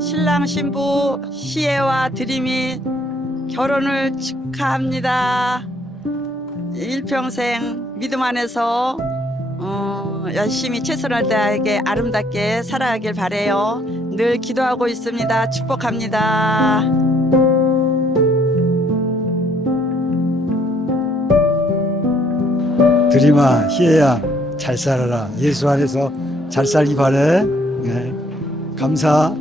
신랑 신부 시애와 드림이 결혼을 축하합니다. 일평생 믿음 안에서 어, 열심히 최선을 다하게 아름답게 살아가길 바래요. 늘 기도하고 있습니다. 축복합니다. 드림아, 희애야, 잘 살아라. 예수 안에서 잘 살기 바래. 네. 감사.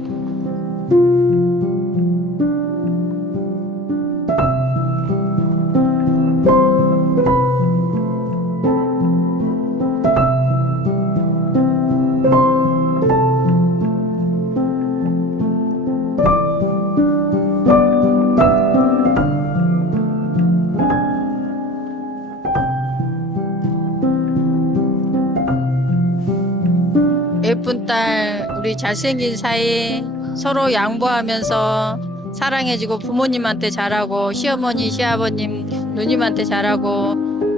예쁜 딸, 우리 잘생긴 사이 서로 양보하면서 사랑해주고 부모님한테 잘하고 시어머니, 시아버님, 누님한테 잘하고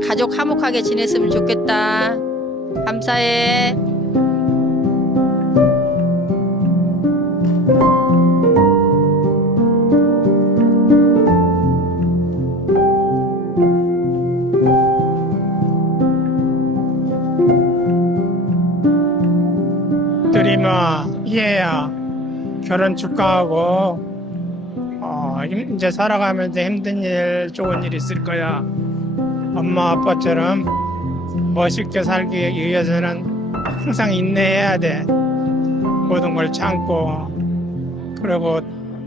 가족 화목하게 지냈으면 좋겠다. 감사해. 드림아, 이해야, 결혼 축하하고, 어, 힘- 이제 살아가면서 힘든 일, 좋은 일 있을 거야. 엄마, 아빠처럼 멋있게 살기 위해서는 항상 인내해야 돼. 모든 걸 참고, 그리고,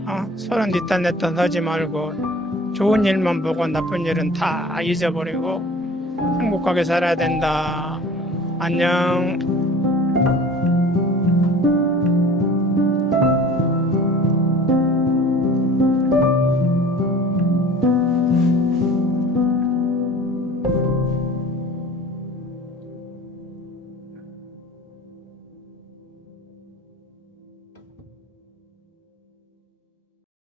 어, 서로 뒷단 내딴 하지 말고, 좋은 일만 보고 나쁜 일은 다 잊어버리고, 행복하게 살아야 된다. 안녕.